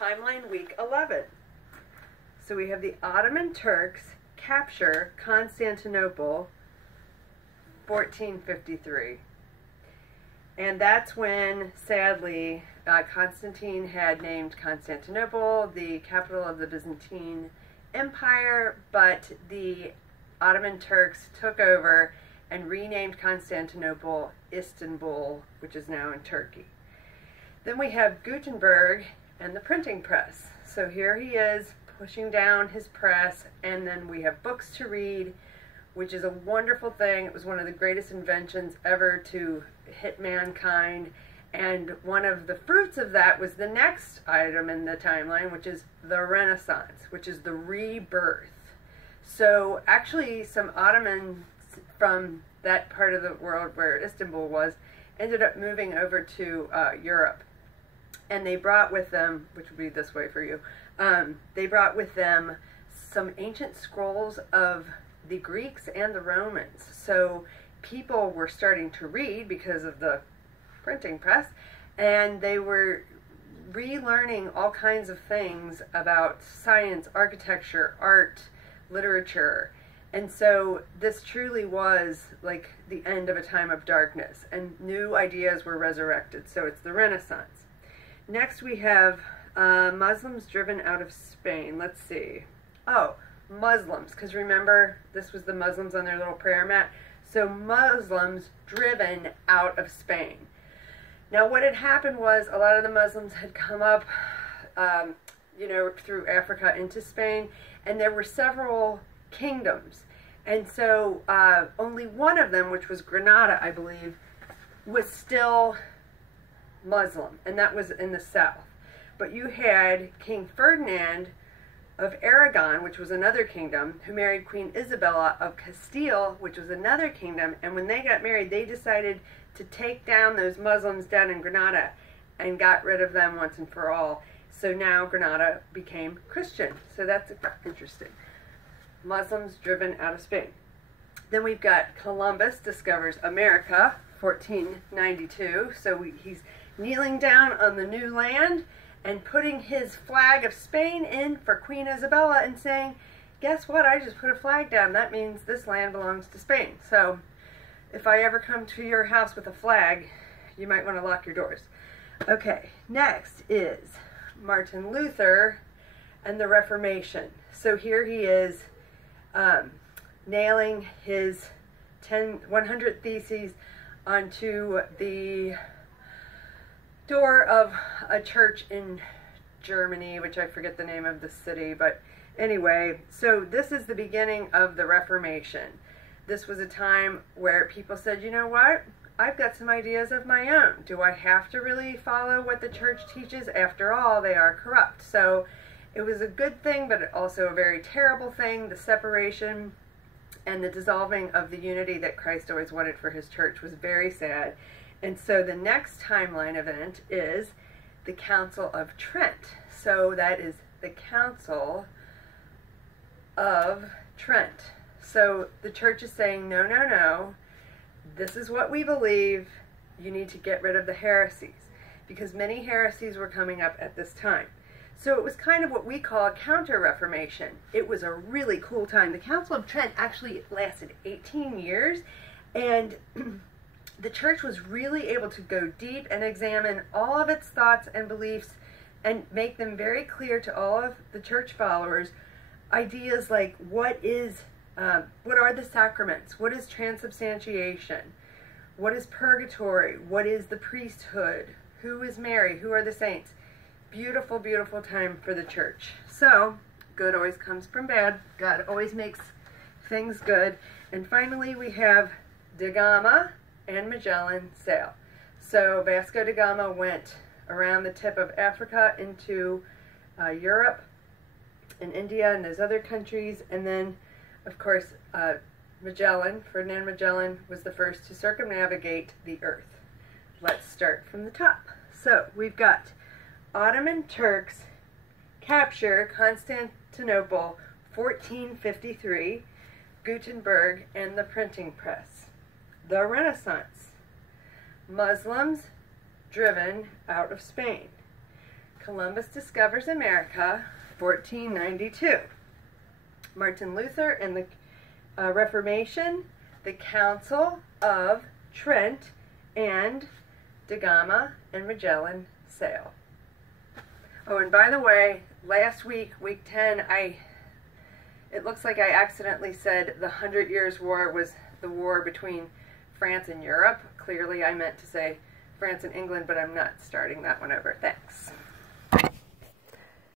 Timeline Week 11. So we have the Ottoman Turks capture Constantinople, 1453. And that's when, sadly, Constantine had named Constantinople the capital of the Byzantine Empire, but the Ottoman Turks took over and renamed Constantinople Istanbul, which is now in Turkey. Then we have Gutenberg and the printing press. So here he is pushing down his press, and then we have books to read, which is a wonderful thing. It was one of the greatest inventions ever to hit mankind, and one of the fruits of that was the next item in the timeline, which is the Renaissance, which is the rebirth. So actually some Ottomans from that part of the world where Istanbul was ended up moving over to Europe, and they brought with them, which would be this way for you, they brought with them some ancient scrolls of the Greeks and the Romans. So people were starting to read because of the printing press, and they were relearning all kinds of things about science, architecture, art, literature. And so this truly was like the end of a time of darkness, and new ideas were resurrected. So it's the Renaissance. Next we have Muslims driven out of Spain. Let's see. Oh, Muslims, because remember, this was the Muslims on their little prayer mat. So Muslims driven out of Spain. Now what had happened was a lot of the Muslims had come up, through Africa into Spain, and there were several kingdoms. And so only one of them, which was Granada, I believe, was still Muslim, and that was in the south. But you had King Ferdinand of Aragon, which was another kingdom, who married Queen Isabella of Castile, which was another kingdom, and when they got married, they decided to take down those Muslims down in Granada and got rid of them once and for all. So now Granada became Christian. So that's interesting. Muslims driven out of Spain. Then we've got Columbus discovers America, 1492. So he's kneeling down on the new land and putting his flag of Spain in for Queen Isabella and saying, guess what, I just put a flag down. That means this land belongs to Spain. So if I ever come to your house with a flag, you might want to lock your doors. Okay, next is Martin Luther and the Reformation. So here he is nailing his 100 Theses onto the door of a church in Germany, which I forget the name of the city, but anyway, so this is the beginning of the Reformation. This was a time where people said, you know what, I've got some ideas of my own. Do I have to really follow what the church teaches? After all, they are corrupt. So it was a good thing, but also a very terrible thing. The separation and the dissolving of the unity that Christ always wanted for his church was very sad. And so the next timeline event is the Council of Trent. So that is the Council of Trent. So the church is saying, no, no, no, this is what we believe. You need to get rid of the heresies, because many heresies were coming up at this time. So it was kind of what we call a counter-reformation. It was a really cool time. The Council of Trent actually lasted 18 years, and the church was really able to go deep and examine all of its thoughts and beliefs and make them very clear to all of the church followers. Ideas like what are the sacraments? What is transubstantiation? What is purgatory? What is the priesthood? Who is Mary? Who are the saints? Beautiful, beautiful time for the church. So, good always comes from bad. God always makes things good. And finally, we have Da Gama and Magellan sail. So Vasco da Gama went around the tip of Africa into Europe and India and those other countries, and then of course Ferdinand Magellan was the first to circumnavigate the earth. Let's start from the top. So we've got Ottoman Turks capture Constantinople, 1453, Gutenberg and the printing press. The Renaissance, Muslims driven out of Spain. Columbus discovers America, 1492. Martin Luther and the Reformation, the Council of Trent, and Da Gama and Magellan sail. Oh, and by the way, last week, week 10, it looks like I accidentally said the 100 Years' War was the war between France and Europe. Clearly, I meant to say France and England, but I'm not starting that one over. Thanks.